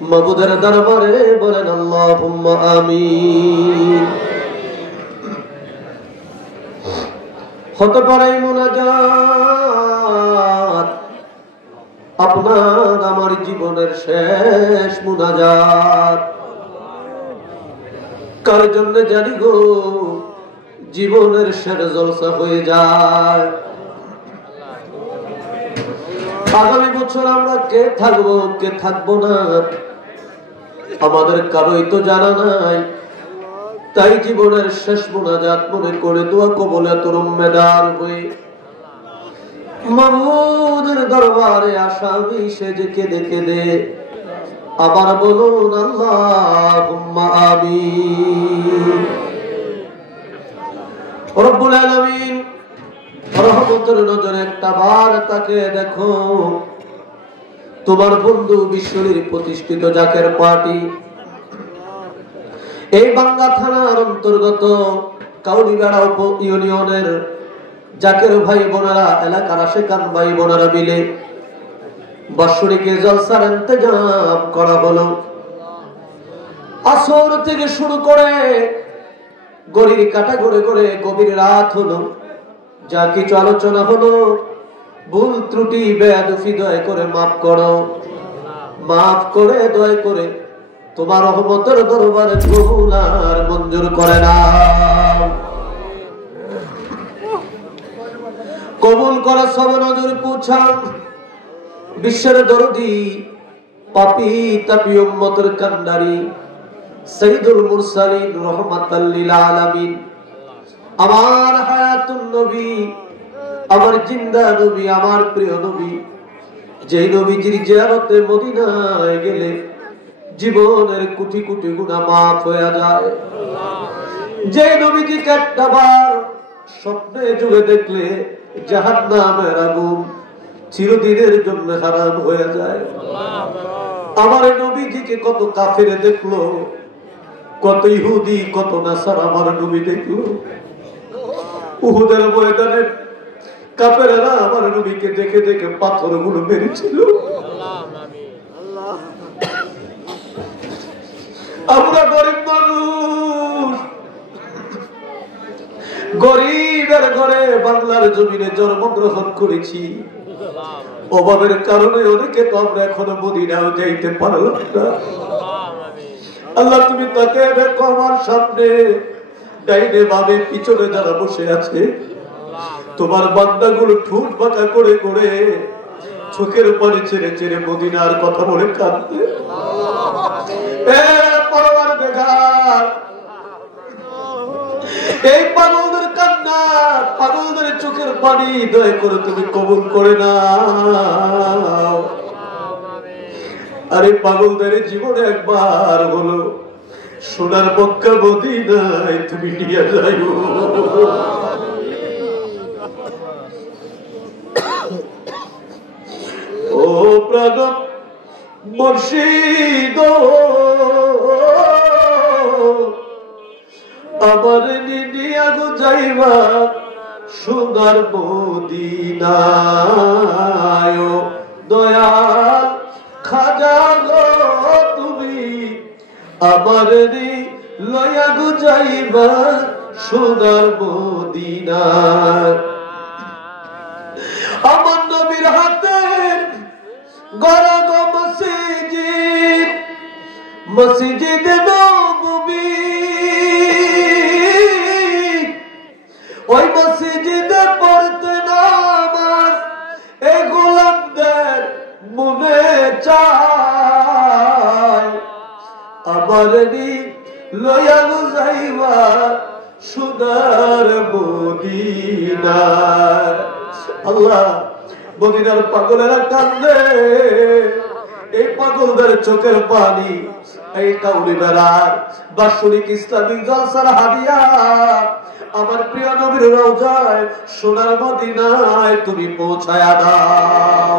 মাবুদের দরবারে বলেন আল্লাহুম্মা আমিন। হতে পারে মুনাজাত আপনার আমার জীবনের শেষ মুনাজাত। কার জন্য জানি গো জীবনের শেষ জলসা হয়ে যায়। আগামী বছর আমরা কে থাকবো কে থাকবো না আমাদের কারোই তো জানা নাই। তাই জীবনের শেষ মুনাজাত মনে করে দোয়া কবুলাতুর উম্মেদার হয়ে মাবুদের দরবারে আসামি সেজে কেঁদে কেঁদে আবার বলুন আল্লাহুম্মা আমিন। রব্বুল আলামিন রহমতের নজরে একটা বার তাকে দেখো। তোমার বন্ধু বিশ্বরীর প্রতিষ্ঠিত জাকের পার্টি এই বাঙ্গা থানার অন্তর্গত কাউলিবেড়া উপ ইউনিয়নের জাকের ভাই বোনেরা, এলাকার আশেকান ভাই বোনেরা মিলে বাৎসরিক জলসার ইন্তজাম করা হলো। আসর থেকে শুরু করে গড়ির কাটা ঘুরে করে গভীর রাত হলো। যা কিছু আলোচনা হলো ভুল ত্রুটি বেয়াদফি দয়া করে মাফ করো, মাফ করে দয়া করে তোমার রহমতের দরবারে কবুল আর মঞ্জুর করে নাও। কবুল করে সব নজর পৌঁছাও। বিশ্বের দরদি পাপী তাপী উম্মতের কান্ডারি সাইয়্যিদুল মুরসালিন রাহমাতাল লিল আলামিন আমার হায়াতুন নবী, আমার জিন্দা নবী, আমার প্রিয় নবী, যে নবীজির জিয়ারতে মদিনায় গেলে জীবনের কোটি কোটি গুনাহ মাফ হয়ে যায়, যে নবীজিকে একটাবার স্বপ্নে যুগে দেখলে জাহান্নামের আগুন চিরদিনের জন্য হারাম হয়ে যায়। আমার নবীজিকে কত কাফেরে দেখলো, কত ইহুদি কত নাসারা আমার নবী দেখলো। উহুদের ময়দানে কাফেরেরা আমার নবীকে দেখে দেখে পাথরগুলো মেরেছিল। আমরা গরিব মানুষ, গরিবের ঘরে বাংলার জমিনে জন্মগ্রহণ করেছি। অভাবের কারণে অনেকে তো আমরা এখনো মদিনাও যাইতে পারলাম না। আল্লাহ তুমি তাকে দেখো আমার সামনে ডাইনে বামে পিছনে যারা বসে আছে, তোমার বান্দাগুলো ঠুট বাঁকা করে করে চোখের পানি ছেড়ে ছেড়ে মদিনার কথা বলে কাঁদতে। এই পাগলদের কান্না, পাগলদের চোখের পানি দয়া করে তুমি কবুল করে নাও। আরে পাগলদের জীবনে একবার হলো সোনার মক্কা মদিনায় তুমি নিয়ে যাইও। ও প্রাণ মুর্শিদ আমার নিয়া গো যাইবা সোনার মদিনায়। দয়াল খাজা গো তুমি আমার লয়া গো যাইবা সোনার মদিনায়। আমার নবীর হাতে গড়া গো মসজিদ, মসজিদ নববী, ওই মসজিদে পড়তে নামাজ এই গোলামদের মনে চায়। আমার লয়া গো যাইবা সোনার মদিনায়। আল্লাহ মদিনার পাগলেরা কান্দে, এই পাগলদের চোখের পানি এই কাউলিবেড়ার বাৎসরিক ইসলামিক জলসার হাদিয়া আমার প্রিয় নবীর রওজায় সোনার মদিনায় তুমি পৌঁছায়া দাও।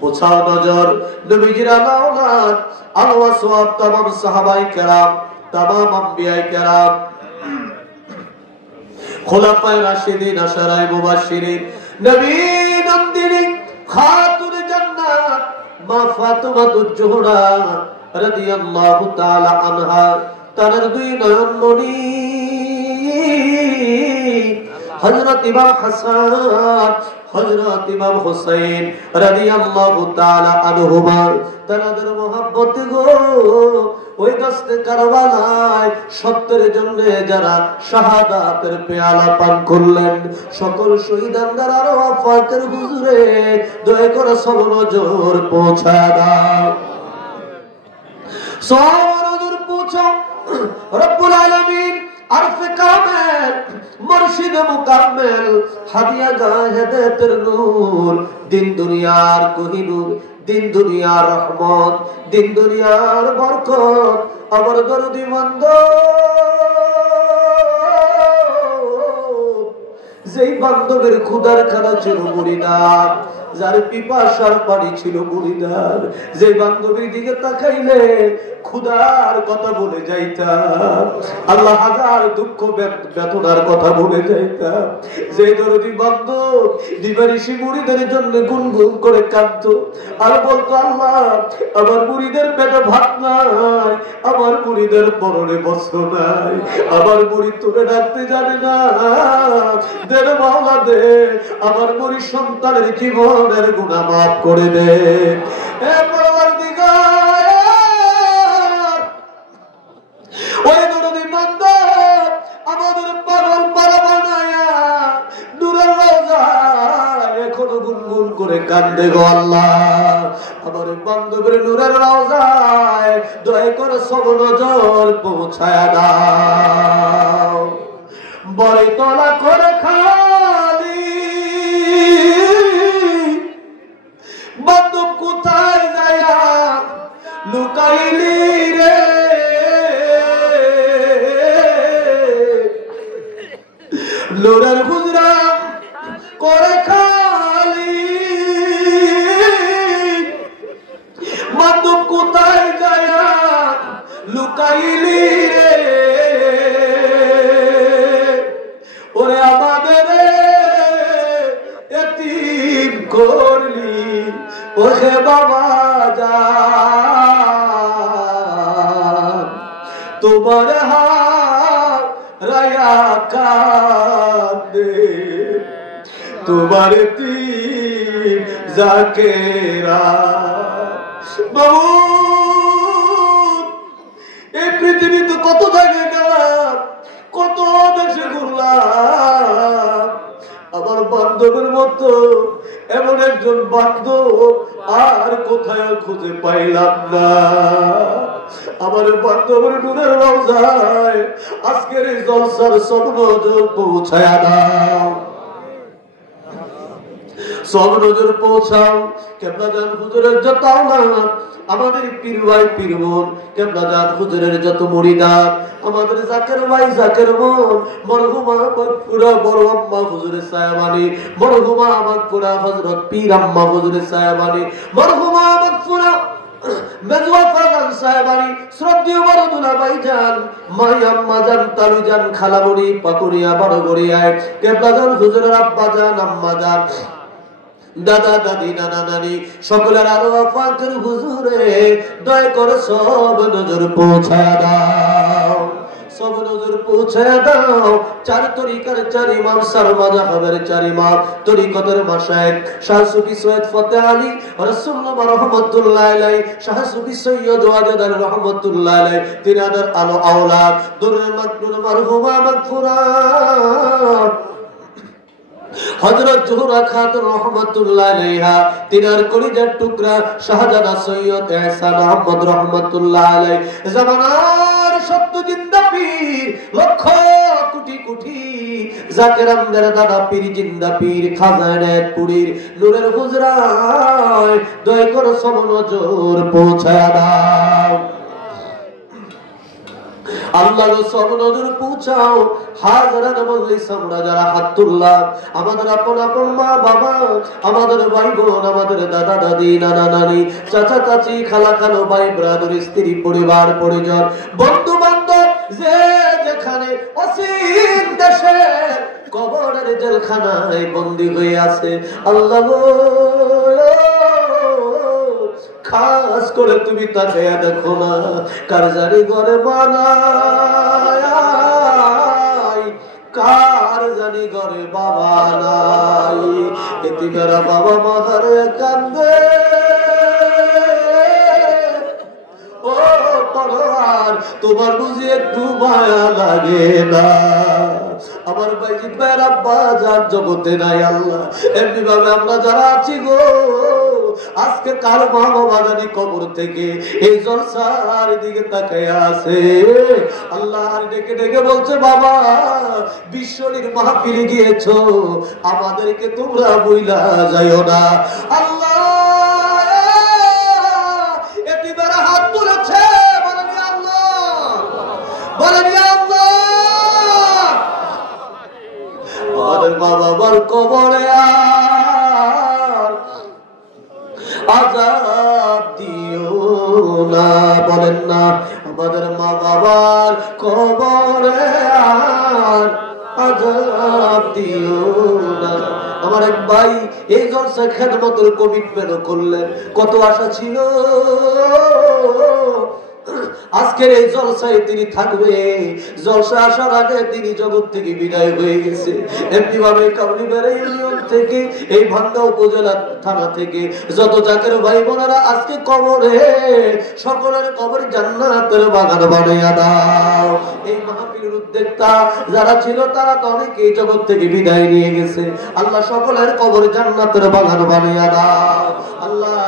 পৌঁছাও নজর নবীজির আলাওলাদ আলওয়া সোয়াব তামাম সাহাবায়ে কেরাম, তামাম আম্বিয়ায়ে কেরাম, খোলাফায়ে রাশিদিন, আশারায়ে মুবাশশিরিন, নবী নন্দিনী, খাতুনে জান্নাত মা ফাতেমাতুজ জোহরা রাদিয়াল্লাহু তাআলা আনহা তার দুই নয়নমণি হযরত ইমাম হাসান হযরত ইমাম হুসাইন রাদিয়াল্লাহু তাআলা আনহুমা তাদের মহব্বতে গো ওই দস্তে কারবালায় সত্যের জন্য যারা শাহাদাতের পেয়ালা পান করলেন সকল শহীদানদের আর ওয়াফাতের হুজুরে দয়া করে সব নজর পৌঁছা দাও সব নজর পৌঁছাও রব্বুল আলামিন আরফে কামেল মুর্শিদ মুকাম্মেল হাদিয়া গায়ে হেদায়েতের নূর দিন দুনিয়ার কোহিনূর দিন দুনিয়ার রহমত দিন দুনিয়ার বরকত আমার দরদি বান্দা যেই বান্ধবের ক্ষুধার খানা ছিল মুরিদার যার পিপাসার পানি ছিল মুরিদার যে বান্ধবীর দিকে তাকাইলে ক্ষুধার কথা বলে যাইতাম আল্লাহ হাজার দুঃখ বেদনার কথা বলে যাইতাম যে দরদি বান্ধব দিবানিশি মুরিদের জন্য গুনগুন করে কাঁদতো আর বলতো আল্লাহ আমার মুরিদের পেটে ভাত নাই আমার মুরিদের পরনে বস্ত্র নাই আমার মুরিদ তোকে ডাকতে জানে না দে মাওলা দে আমার মুরিদ সন্তানের জীবনের গুনাহ মাফ করে দে হে পরওয়ারদিগার ওই দরদি বান্দা আমাদের পাগল পারা বানায়া নূরের রওজায় এখনো গুনগুন করে কান্দে গো আল্লাহ আমার বান্ধবের নূরের রওজায় দয়া করে সব নজর পৌঁছায়া দাও বড় তলা করে খালি বান্ধব কোথায় যায়া লুকাইলি রে লোরার হুজরা করে খালি বান্ধব কোথায় যায়া লুকাইলি রে ওরে আমাদের এতিম করলি ওহে বাবা জান তোমার হাত রায়া কাঁদে তোমার এতিম জাকেরা বাবু এই পৃথিবীতে কত জায়গায় গেলাম কত দেশে ঘুরলাম আমার বান্ধবের মতো এমন একজন বান্ধব আর কোথায় খুঁজে পাইলাম না আমার বান্ধবের নূরের রওজায় আজকের এই জলসার সব নজর পৌঁছায়া দাও সব নজর পৌঁছাও কেবলাজান হুজুরের যত আওলাদ আমাদের পীর ভাই পীর বোন কেবলাজান হুজুরের যত মুরিদাত আমাদের জাকের ভাই জাকের বোন মরহুমা মাগফুরা বড় আম্মা হুজুরের সায়াবানি মরহুমা মাগফুরা হযরত পীর আম্মা হুজুরের সায়াবানি মরহুমা মাগফুরা মেজওয়া ফাজান সাহেবানি শ্রদ্ধেয় বড় দুলা ভাইজান মাই আম্মা জান তালু জান খালামুনি পাকুড়িয়া বড় গড়িয়ায় কেবলাজান হুজুরের আব্বা জান আম্মা জান দাদা দাদি নানা নানি সকলের আরো ফাকের হুজুরে দয়া করে সব নজর পৌঁছা দাও সব নজর পৌঁছা দাও চার তরিকার চার ইমাম সারমাজা হাবের চার ইমাম তরিকতের মাশায়েখ শাহ সুফি সৈয়দ ফতেহ আলী রাসূলুল্লাহ রাহমাতুল্লাহ আলাইহি শাহ সুফি সৈয়দ ওয়াজেদ আলী রাহমাতুল্লাহ আলাইহি তিনাদের আলো আওলাদ দুরুল মাকতুম মারহুমা মাগফুরা হযরত জোহরা খাতুন রাহমাতুল্লাহ আলাইহা তিনার কলিজার টুকরা শাহজাদা সৈয়দ ইহসান আহমদ রাহমাতুল্লাহ আলাইহি জামানার সত্য জিন্দা পীর লক্ষ কোটি কোটি জাকেরামদের দাদা পীর জিন্দা পীর খাজা এনায়েতপুরীর নূরের হুজরায় দয়া করে সব নজর পৌঁছায়া দাও আল্লাহর সব নজর পৌঁছাও হাজারান মজলিস আমরা যারা হাত তুললাম আমাদের আপন আপন মা বাবা আমাদের ভাই বোন আমাদের দাদা দাদি নানা নানি চাচা চাচি খালা খালো ভাই ব্রাদার স্ত্রী পরিবার পরিজন বন্ধু বান্ধব যে যেখানে অসীম দেশে কবরের জেলখানায় বন্দী হয়ে আছে আল্লাহ খাস করে তুমি তাকে দেখো না, কার জানি ঘরে বানায়, কার জানি ঘরে বাবা নাই। এতিমেরা বাবা মাহারে কান্দে, ও পরওয়ার তোমার বুঝি একটু মায়া লাগে না? আমার বাইজিৎ ভাইয়ের আব্বা যার জগতে নাই আল্লাহ, এমনি ভাবে আমরা যারা আছি গো, আজকে কার মা বাবা জানি কবর থেকে এই জলসার দিকে তাকাইয়া আছে। আল্লাহ আর ডেকে ডেকে বলছে, বাবা বিশ্বনির মাহফিলে গিয়েছো, আমাদেরকে তোমরা বইলা যাইও না। আল্লাহ এতিমেরা হাত তুলেছে, বলেন ইয়া আল্লাহ, বলেন ইয়া আল্লাহ। আর মা বাবার কবরে আর আযাব দিও না, বলেন না, আমাদের মা বাবার কবরে আর আযাব দিও না। আমার এক ভাই এই জলসা খেদমতের কমিটমেন্ট করলেন, কত আশা ছিল আজকের এই জলসায় তিনি থাকবে, জলসা আসার আগে তিনি জগৎ থেকে বিদায় হয়ে গেছে। এমনি ভাবে কাউনিবাড়া ইউনিয়ন থেকে, এই ভাঙ্গা উপজেলা থানা থেকে যত জাকের ভাই বোনেরা আজকে কবরে, সকলের কবর জান্নাতের বাগান বানাইয়া দাও। এই মাহফিলের উদ্যোক্তা যারা ছিল তারা তো অনেকেই জগৎ থেকে বিদায় নিয়ে গেছে, আল্লাহ সকলের কবর জান্নাতের বাগান বানাইয়া দাও। আল্লাহ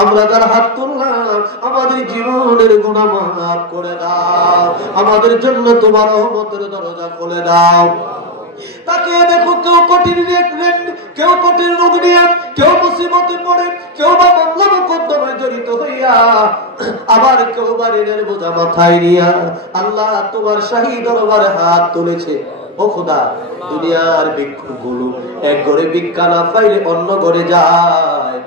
আমরা যারা হাত তুললাম আমাদের জীবনের গুনাহ মাফ করে দাও, আমাদের জন্য তোমার রহমতের দরজা খুলে দাও। তাকে দেখো, কেউ কঠিন কেউ কঠিন রোগ নিয়ে, কেউ মুসিবতে পড়ে, কেউ বা মামলা মোকদ্দমায় জড়িত হইয়া, আবার কেউ বা ঋণের বোঝা মাথায় নিয়া আল্লাহ তোমার শাহী দরবারে হাত তুলেছে। ও খোদা, দুনিয়ার ভিক্ষুকগুলো এক ঘরে ভিক্ষা না পাইলে অন্য ঘরে যায়,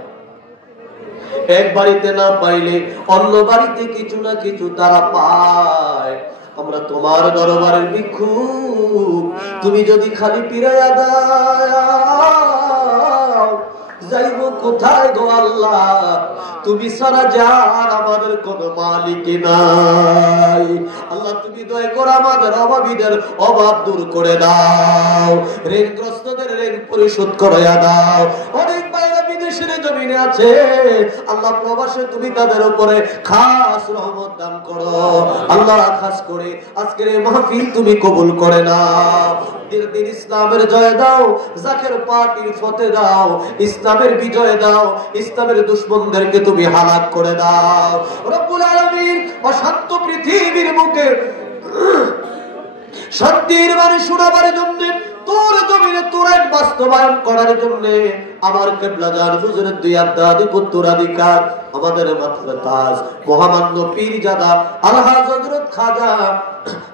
এক বাড়িতে না পাইলে অন্য বাড়িতে কিছু না কিছু তারা পায়। আমরা তোমার দরবারের ভিক্ষুক, তুমি যদি খালি ফিরাইয়া দাও যাইব কোথায় গো আল্লাহ? তুমি সারা যার আমাদের কোন মালিক নাই। আল্লাহ তুমি দয়া করে আমাদের অভাবীদের অভাব দূর করে দাও, ঋণগ্রস্তদের ঋণ পরিশোধ করাইয়া দাও। অনেক বাইরে বিদেশের জমিনে আছে আল্লাহ, প্রবাসে তুমি তাদের উপরে খাস রহমত দান করো। আল্লাহ খাস করে আজকের এই মাহফিল তুমি কবুল করে নাও। দিন ইসলামের জয় দাও, জাকের পার্টির ফতে দাও, ইসলামের বিজয় দাও, ইসলামের দুশমনদেরকে তুমি হালাক করে দাও। রব্বুল আলামিন অশান্ত পৃথিবীর বুকে শান্তির বাণী শোনাবার জন্য, তোর জমিনে তোর আইন বাস্তবায়ন করার জন্য আমার কিবলা জান হুজুরের দুই আদি পুত্রাধিকার, আমাদের মাথার তাজ মহামান্য পীরজাদা আলহাজ হযরত খাজা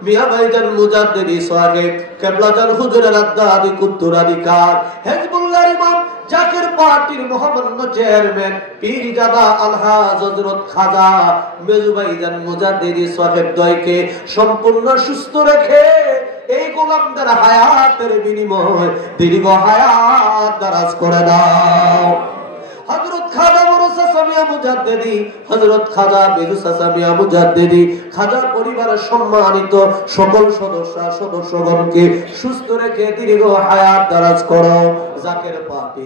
মিয়া ভাইজান মুজাদ্দিদি সাহেব কিবলা জান হুজুরের আদি পুত্রাধিকার, হিজবুল্লাহর ইমাম জাকের পার্টির মহামান্য চেয়ারম্যান পীরজাদা আলহাজ হযরত খাজা মেজু ভাইজান মুজাদ্দিদি সাহেব দয়কে সম্পূর্ণ সুস্থ রেখে এই গোলামদের হায়াতের বিনিময় দীর্ঘ হায়াত দারাজ করে দাও। হযরত খাজা সামিয়া মুজাদ্দিদি, হযরত খাজা বেজু সামিয়া মুজাদ্দিদি, খাজা পরিবারের সম্মানিত সকল সদস্যগণকে সুস্থ রেখে দীর্ঘ হায়াত দারাজ করো।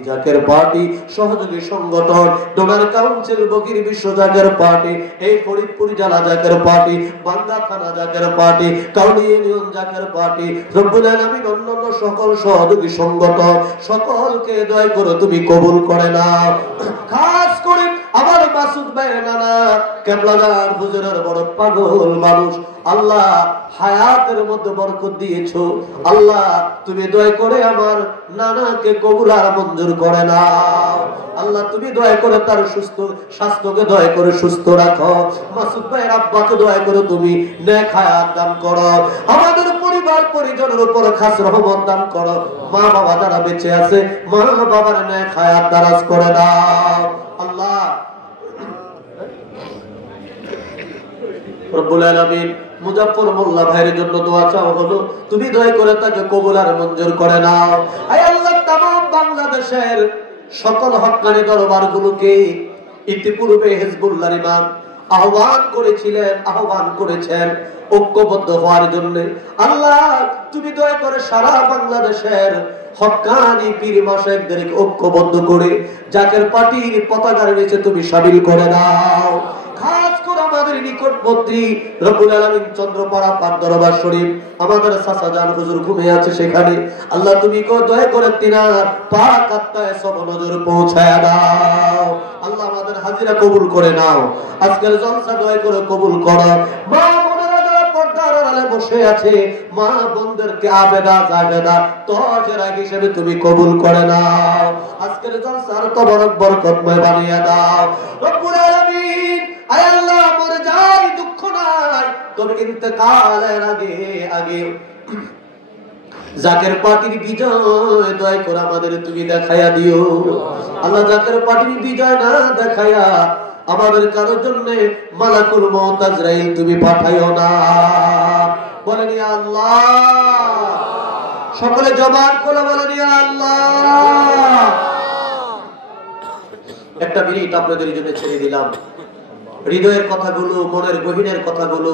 জাকের পার্টি সহযোগী সংগঠন, ডোনার কাউন্সিল, বকির বিশ্ব জাকের পার্টি, এই ফরিদপুর জেলা জাকের পার্টি, বান্দা থানা Zaker Party, Kauni union Zaker Party, Rabbul Alamin অন্যান্য সকল সহযোগী সংগঠন সকলকে দয়া করে তুমি কবুল করে নাও। খাস করে আমার মাসুদ ভাইয়ের নানা কিবলা জান হুজুরের বড় পাগল মানুষ, আল্লাহ হায়াতের মধ্যে বরকত দিয়েছো, আল্লাহ তুমি দয়া করে আমার নানাকে কবুল আর মঞ্জুর করে নাও। আল্লাহ তুমি দয়া করে তার সুস্থ স্বাস্থ্যকে দয়া করে সুস্থ রাখো। মাসুদ ভাইয়ের আব্বাকে দয়া করে তুমি নেক হায়াত দান করো। আমাদের পরিবার পরিজনের উপর খাস রহমত দান করো। মা বাবা যারা বেঁচে আছে মা বাবার নেক হায়াত দারাজ করে দাও। আল্লাহ রব্বুল আলামিন মুজাফফর মোল্লা ভাইয়ের জন্য দোয়া চাওয়া হলো, তুমি দয়া করে তাকে কবুল আর মঞ্জুর করে নাও। আয় আল্লাহ, তামাম বাংলাদেশের সকল হক্কানি দরবারগুলোকে ইতিপূর্বে হিজবুল্লাহর ইমাম আহ্বান করেছেন ঐক্যবদ্ধ হওয়ার জন্য। আল্লাহ তুমি দয়া করে সারা বাংলাদেশের হক্কানি পীর মাশায়েখদেরকে ঐক্যবদ্ধ করে জাকের পার্টির পতাকার নিচে তুমি শামিল করে দাও। খাস করে আমাদের নিকটবর্তী রব্বুল আলামিন চন্দ্রপাড়া পাক দরবার শরীফ আমাদের চাচা জান হুজুর ঘুমিয়ে আছে সেখানে, আল্লাহ তুমি দয়া করে তিনার পাক আত্মায় সব নজর পৌঁছায়া দাও। আল্লাহ আমাদের হাজিরা কবুল করে নাও, আজকের জলসা দয়া করে কবুল করো। মা বোনেরা যারা পর্দার আড়ালে বসে আছে, মা বোনদেরকে আবেদা জাবেদা তহজেরা হিসেবে তুমি কবুল করে নাও। আজকের জলসার তবরক বরকতময় বানিয়ে দাও রব্বুল আলামিন। আয় আল্লাহ মরে যাই দুঃখ নাই, তবে ইন্তেকালের আগে জাকের পার্টির বিজয় দয়া করে আমাদের তুমি দেখাইয়া দিও। আল্লাহ জাকের পার্টির বিজয় না দেখাইয়া আমাদের কারোর জন্য মালাকুল মউত আজরাইল তুমি পাঠাইও না। বলেন ইয়া আল্লাহ, সকলে জবান খুলে বলেন ইয়া আল্লাহ। একটা মিনিট আপনাদের জন্য ছেড়ে দিলাম। হৃদয়ের কথাগুলো, মনের গভীরের কথাগুলো,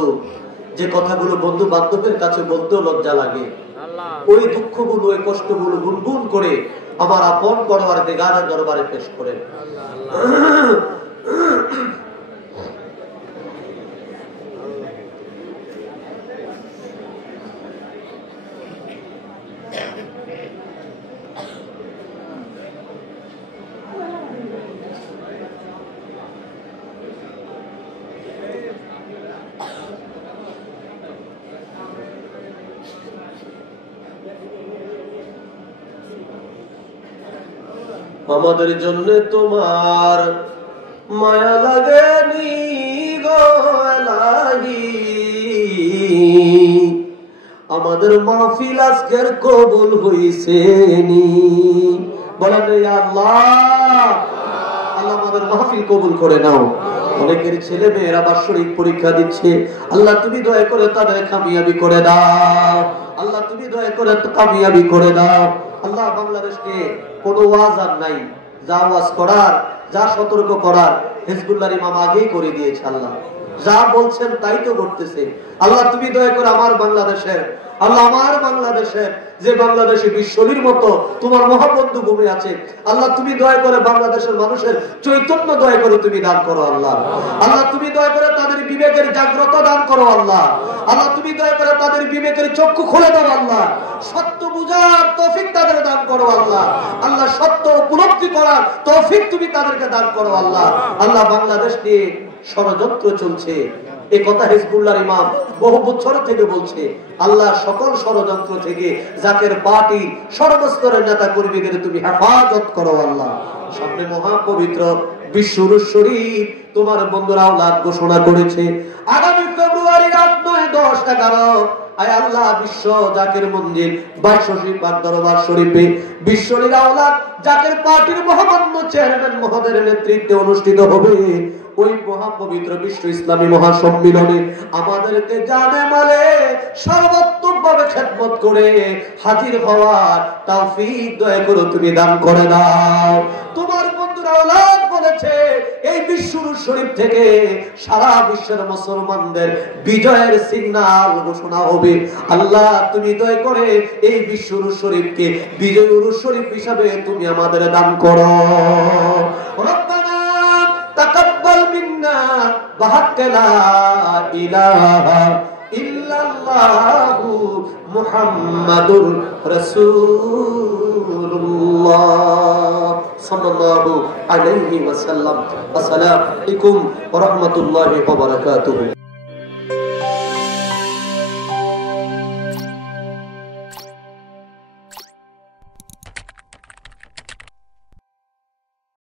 যে কথাগুলো বন্ধু বান্ধবের কাছে বলতেও লজ্জা লাগে, ওই দুঃখগুলো, ওই কষ্টগুলো গুনগুন করে আমার আপন পরওয়ার দিগারের দরবারে পেশ করেন। আমাদের জন্য তোমার মায়া লাগেনি গো এলাহি, আমাদের মাহফিল আজকের কবুল হইছে নি। বলেন ইয়া আল্লাহ, আল্লাহ আমাদের মাহফিল কবুল করে নাও। অনেকের ছেলে মেয়েরা বাৎসরিক পরীক্ষা দিচ্ছে, আল্লাহ তুমি দয়া করে তাদের কামিয়াবি করে দাও। আল্লাহ তুমি দয়া করে কামিয়াবি করে দাও। আল্লাহ বাংলাদেশকে কোনো ওয়াজ আর নাই, যা ওয়াজ করার, যা সতর্ক করার হিজবুল্লাহর ইমাম আগেই করে দিয়েছে। আল্লাহ যা বলছেন তাই তো করতেছে। আল্লাহ তুমি দয়া করে আমার বাংলাদেশের, আল্লাহ আমার বাংলাদেশের, যে বাংলাদেশে বিশ্বলীর মতো তোমার মহাবন্ধু ভূমি আছে, আল্লাহ তুমি দয়া করে বাংলাদেশের মানুষের চৈতন্য দয়া করে তুমি দান করো। আল্লাহ আল্লাহ তুমি দয়া করে তাদের বিবেকের জাগ্রত দান করো। আল্লাহ আল্লাহ তুমি দয়া করে তাদের বিবেকের চক্ষু খুলে দাও। আল্লাহ সত্য বুঝার তৌফিক তাদের দান করো। আল্লাহ আল্লাহ সত্য উপলব্ধি করার তৌফিক তুমি তাদেরকে দান করো। আল্লাহ আল্লাহ বাংলাদেশ নিয়ে ষড়যন্ত্র চলছে, এই কথা হিজবুল্লাহর ইমাম বহু বছর থেকে বলছে। আল্লাহ সকল ষড়যন্ত্র থেকে জাকের পার্টি সর্বস্তরের নেতা কর্মীদের তুমি হেফাজত করো। আল্লাহ সামনে মহাপবিত্র বিশ্বর শরীফ তোমার বন্ধুরা আওলাদ ঘোষণা করেছে আগামী ফেব্রুয়ারি 8, 9, 10, 11। আয় আল্লাহ বিশ্ব জাকের মন্দির 22 পাক দরবার শরীফে বিশ্বরীর আওলাদ জাকের পার্টির মহামান্য চেয়ারম্যান মহোদয়ের নেতৃত্বে অনুষ্ঠিত হবে ওই মহাপবিত্র বিশ্ব ইসলামী মহাসম্মিলনে আমাদেরকে জানে মালে সর্বোত্তমভাবে খেদমত করে হাজির হওয়ার তৌফিক দয়া করে তুমি দান করে দাও। তোমার বন্ধুরা আওলাদ বলেছে এই বিশ্বর শরীফ থেকে সারা বিশ্বের মুসলমানদের বিজয়ের সিগন্যাল ঘোষণা হবে। আল্লাহ তুমি দয়া করে এই বিশ্বর শরীফকে বিজয় উরুস শরীফ হিসাবে তুমি আমাদের দান করো। রব্বানা তাকাব্বাল মিন্না বিহাক্কি লা ইলাহা ইল্লাল্লাহু মুহাম্মাদুর রাসূলুল্লাহ সাল্লাল্লাহু আলাইহি ওয়াসাল্লাম। আসসালামু আলাইকুম ওয়া রাহমাতুল্লাহি ওয়া বারাকাতুহু।